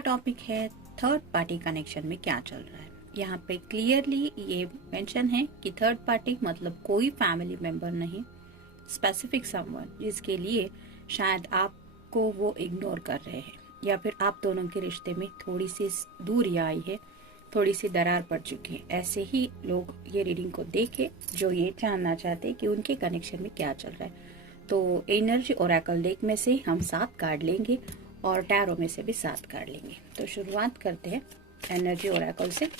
का टॉपिक है third party connection में क्या चल रहा है। यहाँ पे क्लियरली ये मेंशन है कि थर्ड पार्टी मतलब कोई फैमिली मेंबर नहीं, स्पेसिफिक समवन जिसके लिए शायद आपको वो इग्नोर कर रहे हैं या फिर आप दोनों के रिश्ते में थोड़ी सी दूरी आई है, थोड़ी सी दरार पड़ चुकी है। ऐसे ही लोग ये रीडिंग को देखे जो ये जानना चाहते हैं कि उनके कनेक्शन में क्या चल रहा है। तो एनर्जी ओरेकल डेक में से हम 7 कार्ड लेंगे और टैरो में से भी 7 कार्ड लेंगे। तो शुरुआत करते हैं एनर्जी ओरेकल से।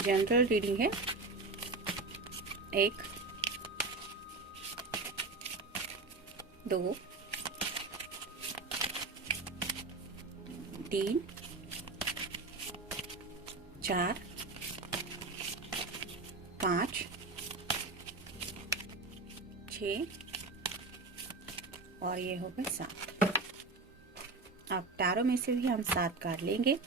जनरल रीडिंग है 1 2 3 4 5 6 और ये हो गए 7। अब टैरो में से भी हम 7 कार्ड लेंगे।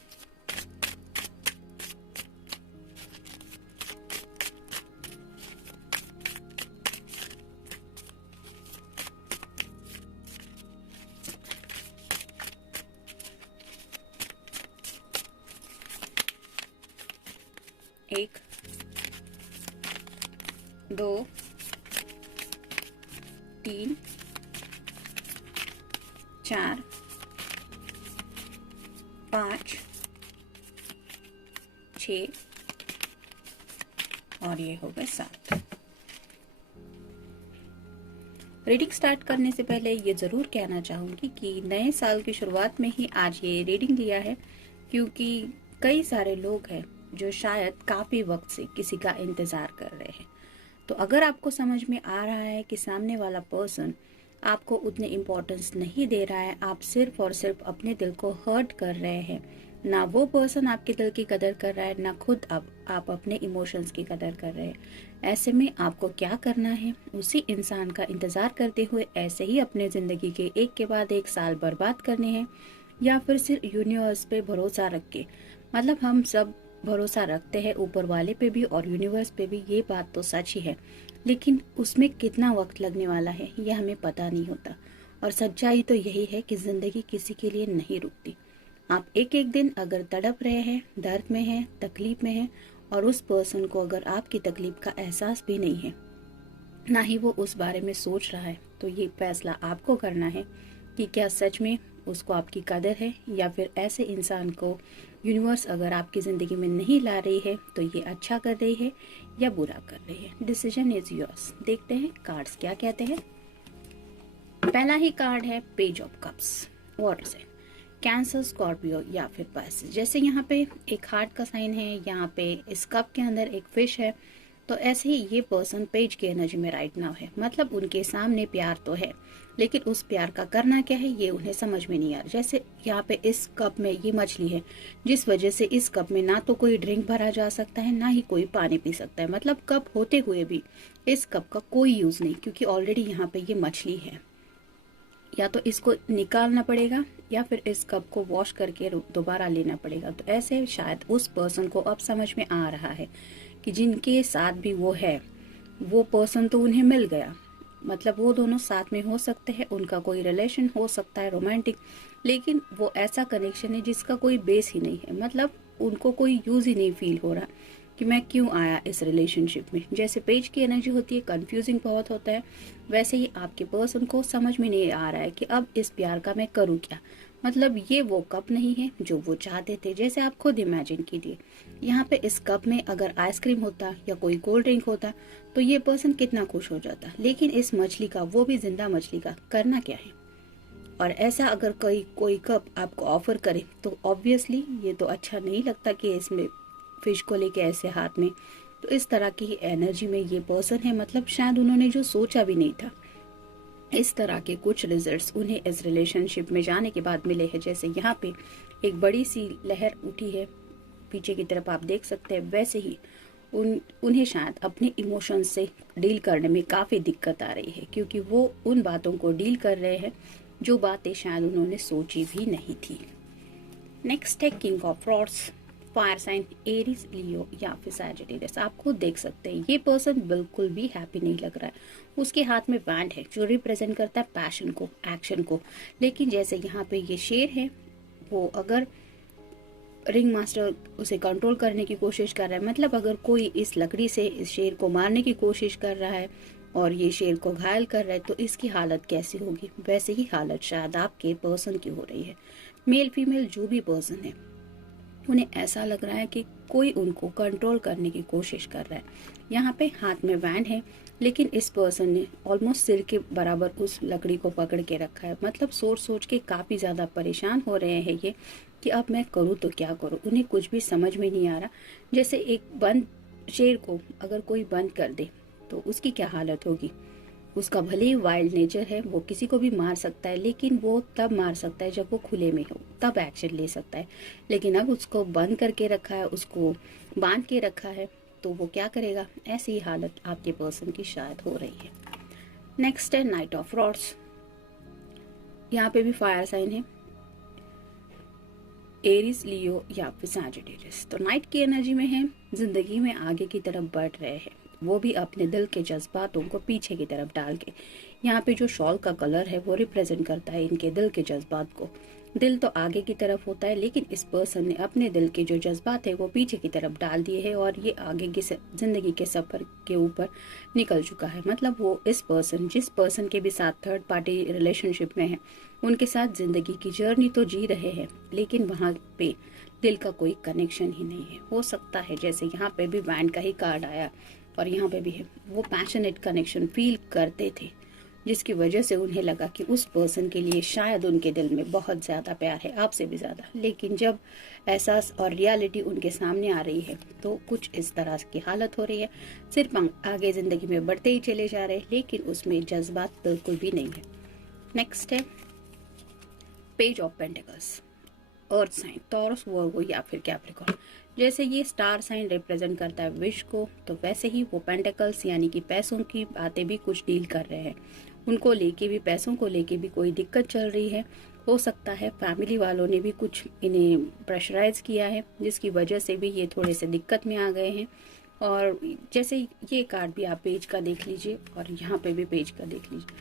एक 2 3 4 5 6 और ये हो गए 7। रीडिंग स्टार्ट करने से पहले ये जरूर कहना चाहूंगी कि नए साल की शुरुआत में ही आज ये रीडिंग लिया है, क्योंकि कई सारे लोग हैं जो शायद काफी वक्त से किसी का इंतजार कर रहे हैं। तो अगर आपको समझ में आ रहा है कि सामने वाला पर्सन आपको उतने इम्पोर्टेंस नहीं दे रहा है, आप सिर्फ और सिर्फ अपने दिल को हर्ट कर रहे हैं, ना वो पर्सन आपके दिल की कदर कर रहा है, ना खुद आप अपने इमोशंस की कदर कर रहे हैं, ऐसे में आपको क्या करना है, उसी इंसान का इंतजार करते हुए ऐसे ही अपने जिंदगी के एक के बाद एक साल बर्बाद करने हैं, या फिर सिर्फ यूनिवर्स पे भरोसा रख के, मतलब हम सब भरोसा रखते हैं ऊपर वाले पे भी और यूनिवर्स पे भी, ये बात तो सच ही है, लेकिन उसमें कितना वक्त लगने वाला है यह हमें पता नहीं होता। और सच्चाई तो यही है कि जिंदगी किसी के लिए नहीं रुकती। आप एक एक दिन अगर तड़प रहे हैं, दर्द में हैं, तकलीफ में हैं, और उस पर्सन को अगर आपकी तकलीफ का एहसास भी नहीं है, ना ही वो उस बारे में सोच रहा है, तो ये फैसला आपको करना है कि क्या सच में उसको आपकी कदर है, या फिर ऐसे इंसान को यूनिवर्स अगर आपकी ज़िंदगी में नहीं ला रही है तो ये अच्छा कर रही है या बुरा कर रही है। Decision is yours. देखते हैं कार्ड्स क्या कहते हैं। पहला ही कार्ड है पेज ऑफ कप्स, वाटर से कैंसर, स्कॉर्पियो या फिर पाइसेस। जैसे यहाँ पे एक हार्ट का साइन है, यहाँ पे इस कप के अंदर एक फिश है, तो ऐसे ही ये पर्सन पेज की एनर्जी में राइट नाउ है। मतलब उनके सामने प्यार तो है, लेकिन उस प्यार का करना क्या है ये उन्हें समझ में नहीं आ रहा। जैसे यहाँ पे इस कप में ये मछली है, जिस वजह से इस कप में ना तो कोई ड्रिंक भरा जा सकता है, ना ही कोई पानी पी सकता है। मतलब कप होते हुए भी इस कप का कोई यूज नहीं, क्योंकि ऑलरेडी यहाँ पे ये मछली है। या तो इसको निकालना पड़ेगा या फिर इस कप को वॉश करके दोबारा लेना पड़ेगा। तो ऐसे शायद उस पर्सन को अब समझ में आ रहा है कि जिनके साथ भी वो है, वो पर्सन तो उन्हें मिल गया, मतलब वो दोनों साथ में हो सकते हैं, उनका कोई रिलेशन हो सकता है रोमांटिक, लेकिन वो ऐसा कनेक्शन है जिसका कोई बेस ही नहीं है। मतलब उनको कोई यूज ही नहीं फील हो रहा कि मैं क्यों आया इस रिलेशनशिप में। जैसे पेज की एनर्जी होती है, कंफ्यूजिंग बहुत होता है, वैसे ही आपके पर्सन को समझ में नहीं आ रहा है कि अब इस प्यार का मैं करूँ क्या। मतलब ये वो कप नहीं है जो वो चाहते थे। जैसे आप खुद इमेजिन कीजिए, यहाँ पे इस कप में अगर आइसक्रीम होता या कोई कोल्ड ड्रिंक होता तो ये पर्सन कितना खुश हो जाता, लेकिन इस मछली का, वो भी जिंदा मछली का, करना क्या है। और ऐसा अगर कोई कप आपको ऑफर करे तो ऑब्वियसली ये तो अच्छा नहीं लगता कि इसमें फिश को लेके ऐसे हाथ में। तो इस तरह की एनर्जी में ये पर्सन है, मतलब शायद उन्होंने जो सोचा भी नहीं था, इस तरह के कुछ रिजल्ट्स उन्हें इस रिलेशनशिप में जाने के बाद मिले हैं। जैसे यहाँ पे एक बड़ी सी लहर उठी है पीछे की तरफ, आप देख सकते हैं, वैसे ही उन्हें शायद अपने इमोशंस से डील करने में काफ़ी दिक्कत आ रही है, क्योंकि वो उन बातों को डील कर रहे हैं जो बातें शायद उन्होंने सोची भी नहीं थी। नेक्स्ट है king of rods, fire sign Aries, Leo या फिर सैजिटेरियस। आप खुद देख सकते हैं ये पर्सन बिल्कुल भी हैप्पी नहीं लग रहा है। उसके हाथ में बैंड है जो रिप्रेजेंट करता है पैशन को, एक्शन को। लेकिन जैसे यहाँ पे ये शेर है, वो अगर रिंग मास्टर उसे कंट्रोल करने की कोशिश कर रहा है, मतलब अगर कोई इस लकड़ी से इस शेर को मारने की कोशिश कर रहा है और ये शेर को घायल कर रहा है, तो इसकी हालत कैसी होगी? वैसे ही हालत शायद आपके पर्सन की हो रही है। मेल फीमेल जो भी पर्सन है, उन्हें ऐसा लग रहा है कि कोई उनको कंट्रोल करने की कोशिश कर रहा है। यहाँ पे हाथ में वैन है, लेकिन इस पर्सन ने ऑलमोस्ट सिर के बराबर उस लकड़ी को पकड़ के रखा है। मतलब सोच सोच के काफी ज्यादा परेशान हो रहे हैं ये कि अब मैं करूँ तो क्या करूँ। उन्हें कुछ भी समझ में नहीं आ रहा। जैसे एक बंद शेर को अगर कोई बंद कर दे तो उसकी क्या हालत होगी। उसका भले ही वाइल्ड नेचर है, वो किसी को भी मार सकता है, लेकिन वो तब मार सकता है जब वो खुले में हो, तब एक्शन ले सकता है। लेकिन अब उसको बंद करके रखा है, उसको बांध के रखा है, तो वो क्या करेगा? ऐसी ही हालत आपके पर्सन की शायद हो रही है। नेक्स्ट है नाइट ऑफ रॉड्स। यहाँ पे भी फायर साइन है, एरीज, लियो या फिर सैजिटेरियस। तो नाइट की एनर्जी में है, जिंदगी में आगे की तरफ बढ़ रहे हैं, वो भी अपने दिल के जज्बातों को पीछे की तरफ डाल के। यहाँ पे जो शॉल का कलर है वो रिप्रेजेंट करता है इनके दिल के जज्बात को। दिल तो आगे की तरफ होता है, लेकिन इस पर्सन ने अपने दिल के जो जज्बात है वो पीछे की तरफ डाल दिए हैं और ये आगे की जिंदगी के सफर के ऊपर निकल चुका है। मतलब वो इस पर्सन, जिस पर्सन के भी साथ थर्ड पार्टी रिलेशनशिप में है, उनके साथ जिंदगी की जर्नी तो जी रहे हैं, लेकिन वहां पे दिल का कोई कनेक्शन ही नहीं है। हो सकता है जैसे यहाँ पे भी बैंड का ही कार्ड आया और यहाँ पे भी है, वो पैशनेट कनेक्शन फील करते थे, जिसकी वजह से उन्हें लगा कि उस पर्सन के लिए शायद उनके दिल में बहुत ज्यादा प्यार है, आपसे भी ज्यादा। लेकिन जब एहसास और रियलिटी उनके सामने आ रही है तो कुछ इस तरह की हालत हो रही है। सिर्फ आगे जिंदगी में बढ़ते ही चले जा रहे हैं, लेकिन उसमें जज्बात बिल्कुल भी नहीं है। नेक्स्ट है page of pentacles, earth sign, Taurus, Virgo या फिर कैप्रिकॉर्न। जैसे ये स्टार साइन रिप्रेजेंट करता है विश को, तो वैसे ही वो पेंटिकल्स यानी कि पैसों की बातें भी कुछ डील कर रहे हैं। उनको लेके भी, पैसों को लेके भी कोई दिक्कत चल रही है। हो सकता है फैमिली वालों ने भी कुछ इन्हें प्रेशराइज किया है, जिसकी वजह से भी ये थोड़े से दिक्कत में आ गए हैं। और जैसे ये कार्ड भी आप पेज का देख लीजिए और यहाँ पे भी पेज का देख लीजिए,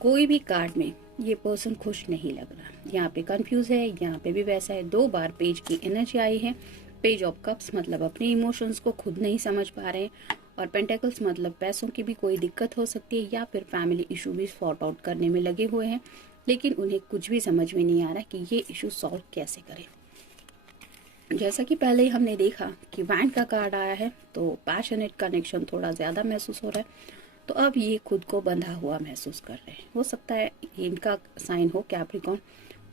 कोई भी कार्ड में ये पर्सन खुश नहीं लग रहा। यहाँ पे कंफ्यूज है, यहाँ पे भी वैसा है। 2 बार पेज की एनर्जी आई है। पेज ऑफ कप्स मतलब अपने इमोशंस को खुद नहीं समझ पा रहे हैं, और पेंटेकल्स मतलब पैसों की भी कोई दिक्कत हो सकती है या फिर फैमिली इशू भी सॉर्ट आउट करने में लगे हुए हैं, लेकिन उन्हें कुछ भी समझ में नहीं आ रहा कि ये इशू सॉल्व कैसे करें। जैसा कि पहले ही हमने देखा कि वैंड का कार्ड आया है, तो पैशनेट कनेक्शन थोड़ा ज्यादा महसूस हो रहा है। तो अब ये खुद को बंधा हुआ महसूस कर रहे हैं। हो सकता है इनका साइन हो कैप्रिकॉर्न।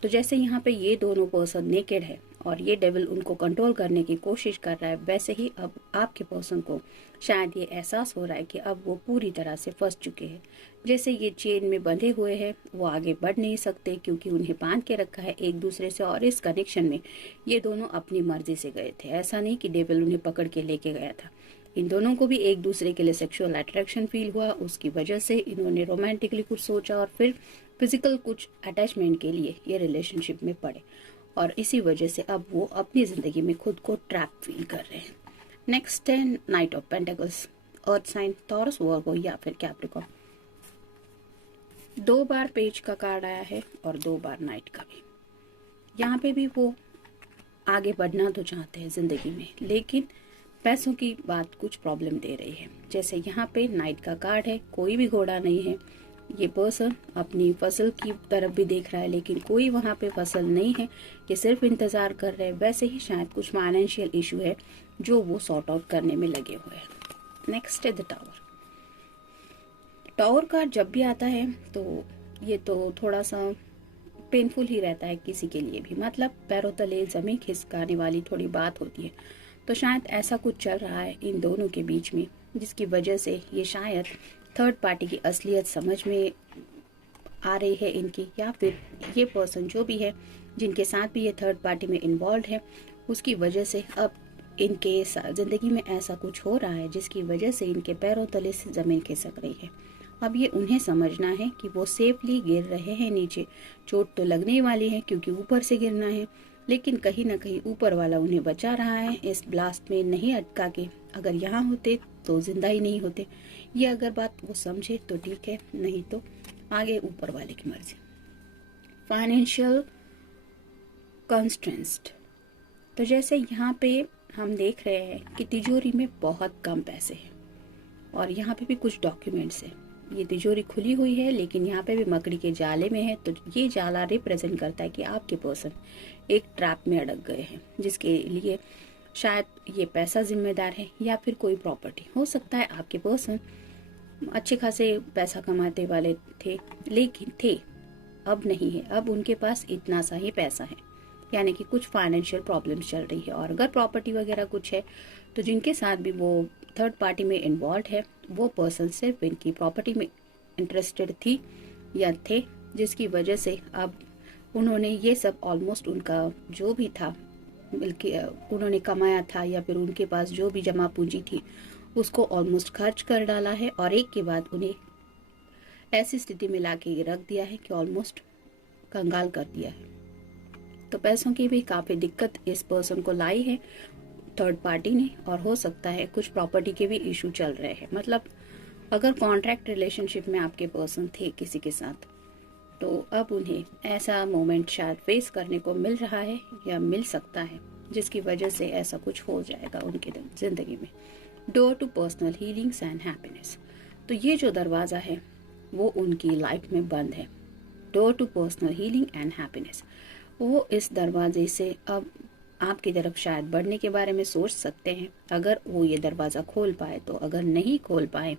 तो जैसे यहाँ पे ये दोनों पर्सन नेकेड है और ये डेविल उनको कंट्रोल करने की कोशिश कर रहा है, वैसे ही अब आपके पर्सन को शायद ये एहसास हो रहा है कि अब वो पूरी तरह से फंस चुके हैं। जैसे ये चेन में बंधे हुए हैं, वो आगे बढ़ नहीं सकते क्योंकि उन्हें बांध के रखा है एक दूसरे से। और इस कनेक्शन में ये दोनों अपनी मर्जी से गए थे, ऐसा नहीं कि डेविल उन्हें पकड़ के लेके गया था। इन दोनों को भी एक दूसरे के लिए सेक्सुअल अट्रैक्शन फील हुआ, उसकी वजह से इन्होंने रोमांटिकली कुछ सोचा और फिर फिजिकल कुछ अटैचमेंट के लिए ये रिलेशनशिप में पड़े, और इसी वजह से अब वो अपनी जिंदगी में खुद को ट्रैप फील कर रहे हैं। नेक्स्ट है knight of pentacles, earth sign, Taurus, Virgo या फिर कैप्रिकॉर्न। 2 बार पेज का कार्ड आया है और 2 बार नाइट का भी। यहाँ पे भी वो आगे बढ़ना तो चाहते हैं जिंदगी में, लेकिन पैसों की बात कुछ प्रॉब्लम दे रही है। जैसे यहाँ पे नाइट का कार्ड है, कोई भी घोड़ा नहीं है। ये पर्सन अपनी फसल की तरफ भी देख रहा है, लेकिन कोई वहां पे फसल नहीं है, ये सिर्फ इंतजार कर रहे हैं। वैसे ही शायद कुछ फाइनेंशियल इशू है जो वो सॉर्ट आउट करने में लगे हुए हैं। नेक्स्ट है द टावर। टावर कार्ड जब भी आता है तो ये तो थोड़ा सा पेनफुल ही रहता है किसी के लिए भी, मतलब पैरों तले जमीन खिसकाने वाली थोड़ी बात होती है। तो शायद ऐसा कुछ चल रहा है इन दोनों के बीच में, जिसकी वजह से ये शायद थर्ड पार्टी की असलियत समझ में आ रही है इनकी, या फिर ये पर्सन जो भी है जिनके साथ भी ये थर्ड पार्टी में इन्वॉल्व है, उसकी वजह से अब इनके जिंदगी में ऐसा कुछ हो रहा है जिसकी वजह से इनके पैरों तले से जमीन खिसक रही है। अब ये उन्हें समझना है कि वो सेफली गिर रहे हैं नीचे। चोट तो लगने वाली है क्योंकि ऊपर से गिरना है, लेकिन कहीं ना कहीं ऊपर वाला उन्हें बचा रहा है, इस ब्लास्ट में नहीं अटका के। अगर यहाँ होते तो जिंदा ही नहीं होते। ये अगर बात वो समझे तो ठीक है, नहीं तो आगे ऊपर वाले की मर्जी। फाइनेंशियल कंस्ट्रेंट्स, तो जैसे यहाँ पे हम देख रहे हैं कि तिजोरी में बहुत कम पैसे हैं और यहाँ पे भी कुछ डॉक्यूमेंट्स हैं। ये तिजोरी खुली हुई है लेकिन यहाँ पे भी मकड़ी के जाले में है। तो ये जाला रिप्रेजेंट करता है कि आपके पर्सन एक ट्रैप में अटक गए हैं, जिसके लिए शायद ये पैसा जिम्मेदार है या फिर कोई प्रॉपर्टी हो सकता है। आपके पर्सन अच्छे खासे पैसा कमाते वाले थे, लेकिन अब नहीं है। अब उनके पास इतना सा ही पैसा है, यानी कि कुछ फाइनेंशियल प्रॉब्लम्स चल रही है। और अगर प्रॉपर्टी वगैरह कुछ है तो जिनके साथ भी वो थर्ड पार्टी में इन्वॉल्व है, वो पर्सन सिर्फ इनकी प्रॉपर्टी में इंटरेस्टेड थी या थे, जिसकी वजह से अब उन्होंने ये सब ऑलमोस्ट उनका जो भी था उन्होंने कमाया था या फिर उनके पास जो भी जमा पूंजी थी उसको ऑलमोस्ट खर्च कर डाला है। और एक के बाद उन्हें ऐसी स्थिति में लाके रख दिया है कि ऑलमोस्ट कंगाल कर दिया है। तो पैसों की भी काफी दिक्कत इस पर्सन को लाई है थर्ड पार्टी ने, और हो सकता है कुछ प्रॉपर्टी के भी इशू चल रहे हैं। मतलब अगर कॉन्ट्रैक्ट रिलेशनशिप में आपके पर्सन थे किसी के साथ, तो अब उन्हें ऐसा मोमेंट शायद फेस करने को मिल रहा है या मिल सकता है, जिसकी वजह से ऐसा कुछ हो जाएगा उनके जिंदगी में। Door to personal healings and happiness, तो ये जो दरवाजा है वो उनकी लाइफ में बंद है। Door to personal healing and happiness, वो इस दरवाजे से अब आपकी तरफ शायद बढ़ने के बारे में सोच सकते हैं, अगर वो ये दरवाजा खोल पाए तो। अगर नहीं खोल पाए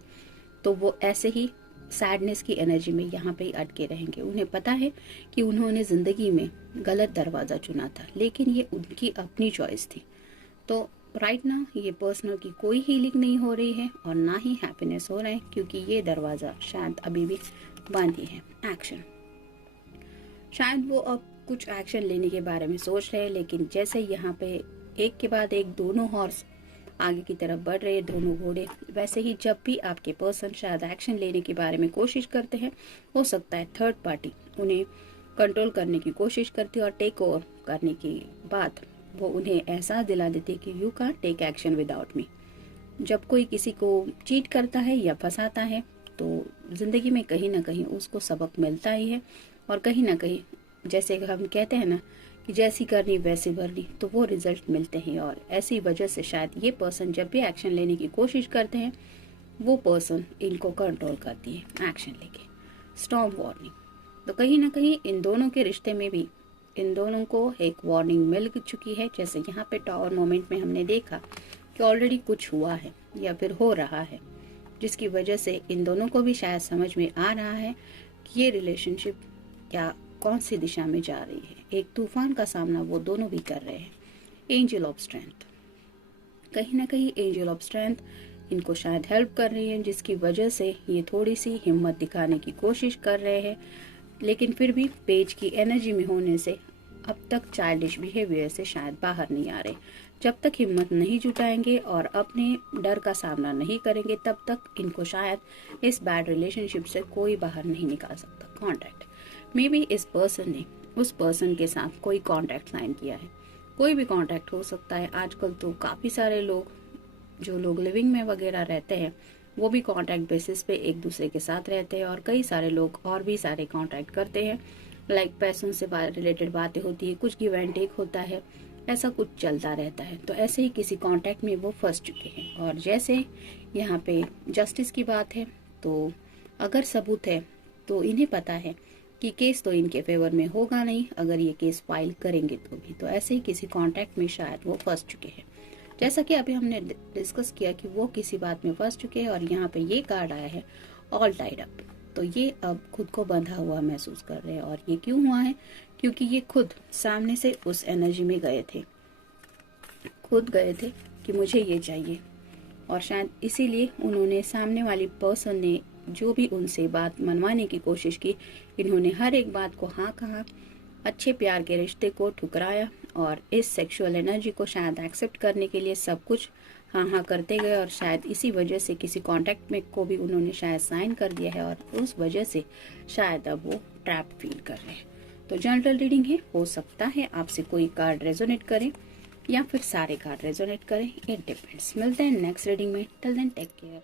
तो वो ऐसे ही सैडनेस की एनर्जी में यहाँ पे ही अटके रहेंगे। उन्हें पता है कि उन्होंने जिंदगी में गलत दरवाजा चुना था, लेकिन ये उनकी अपनी चॉइस थी। तो राइट नाउ ये पर्सनल की कोई हीलिंग नहीं हो रही है और ना ही हैप्पीनेस हो रहा है, क्योंकि ये दरवाजा शायद अभी भी बंद ही है। एक्शन, शायद वो अब कुछ एक्शन लेने के बारे में सोच रहे हैं, लेकिन जैसे यहाँ पे एक के बाद एक दोनों हॉर्स आगे की तरफ बढ़ रहे हैं, दोनों घोड़े, वैसे ही जब भी आपके पर्सन शायद एक्शन लेने के बारे में कोशिश करते हैं, हो सकता है थर्ड पार्टी उन्हें कंट्रोल करने की कोशिश करती है और टेक ओवर करने की बाद वो उन्हें एहसास दिला देती है कि you can't take action without me. जब कोई किसी को चीट करता है या फंसाता है तो जिंदगी में कहीं ना कहीं उसको सबक मिलता ही है, और कहीं ना कहीं जैसे हम कहते हैं ना कि जैसी करनी वैसी भरनी, तो वो रिजल्ट मिलते हैं। और ऐसी वजह से शायद ये पर्सन जब भी एक्शन लेने की कोशिश करते हैं, वो पर्सन इनको कंट्रोल करती है एक्शन लेके। स्टॉर्म वार्निंग, तो कहीं ना कहीं इन दोनों के रिश्ते में भी इन दोनों को एक वार्निंग मिल चुकी है। जैसे यहाँ पे टावर मोमेंट में हमने देखा कि ऑलरेडी कुछ हुआ है या फिर हो रहा है, जिसकी वजह से इन दोनों को भी शायद समझ में आ रहा है कि ये रिलेशनशिप क्या कौन सी दिशा में जा रही है। एक तूफान का सामना वो दोनों भी कर रहे हैं। एंजल ऑफ स्ट्रेंथ, कहीं ना कहीं एंजल ऑफ स्ट्रेंथ इनको शायद हेल्प कर रही है, जिसकी वजह से ये थोड़ी सी हिम्मत दिखाने की कोशिश कर रहे हैं, लेकिन फिर भी पेज की एनर्जी में होने से अब तक चाइल्डिश बिहेवियर से शायद बाहर नहीं आ रहे। जब तक हिम्मत नहीं जुटाएंगे और अपने डर का सामना नहीं करेंगे, तब तक इनको शायद इस बैड रिलेशनशिप से कोई बाहर नहीं निकाल सकता। कॉन्ट्रैक्ट, मे बी इस पर्सन ने उस पर्सन के साथ कोई कॉन्ट्रैक्ट साइन किया है। कोई भी कॉन्ट्रैक्ट हो सकता है। आजकल तो काफी सारे लोग, जो लोग लिविंग में वगैरह रहते हैं, वो भी कॉन्ट्रैक्ट बेसिस पे एक दूसरे के साथ रहते हैं, और कई सारे लोग और भी सारे कॉन्ट्रैक्ट करते हैं। लाइक पैसों से रिलेटेड बातें होती है, कुछ गिव एंड टेक होता है, ऐसा कुछ चलता रहता है। तो ऐसे ही किसी कॉन्ट्रैक्ट में वो फंस चुके हैं। और जैसे यहाँ पे जस्टिस की बात है, तो अगर सबूत है तो इन्हें पता है कि केस तो इनके फेवर में होगा नहीं, अगर ये केस फाइल करेंगे तो भी। तो ऐसे ही किसी कॉन्ट्रैक्ट में शायद वो फंस चुके हैं। जैसा कि अभी हमने डिस्कस किया कि वो किसी बात में फंस चुके हैं, और यहाँ पे ये कार्ड आया है ऑल टाइड अप। तो ये अब खुद को बंधा हुआ महसूस कर रहे हैं। और ये क्यों हुआ है? क्योंकि ये खुद सामने से उस एनर्जी में गए थे, खुद गए थे कि मुझे ये चाहिए, और शायद इसीलिए उन्होंने, सामने वाली पर्सन ने जो भी उनसे बात मनवाने की कोशिश की, इन्होंने हर एक बात को हाँ कहा, अच्छे प्यार के रिश्ते को ठुकराया, और इस सेक्सुअल एनर्जी को शायद एक्सेप्ट करने के लिए सब कुछ हाँ हाँ करते गए। और शायद इसी वजह से किसी कॉन्ट्रैक्ट में को भी उन्होंने शायद साइन कर दिया है, और उस वजह से शायद अब वो ट्रैप फील कर रहे हैं। तो जनरल रीडिंग है, हो सकता है आपसे कोई कार्ड रेजोनेट करे या फिर सारे कार्ड रेजोनेट करें, इट डिपेंड्स। मिलते हैं नेक्स्ट रीडिंग में, टिल देन टेक केयर।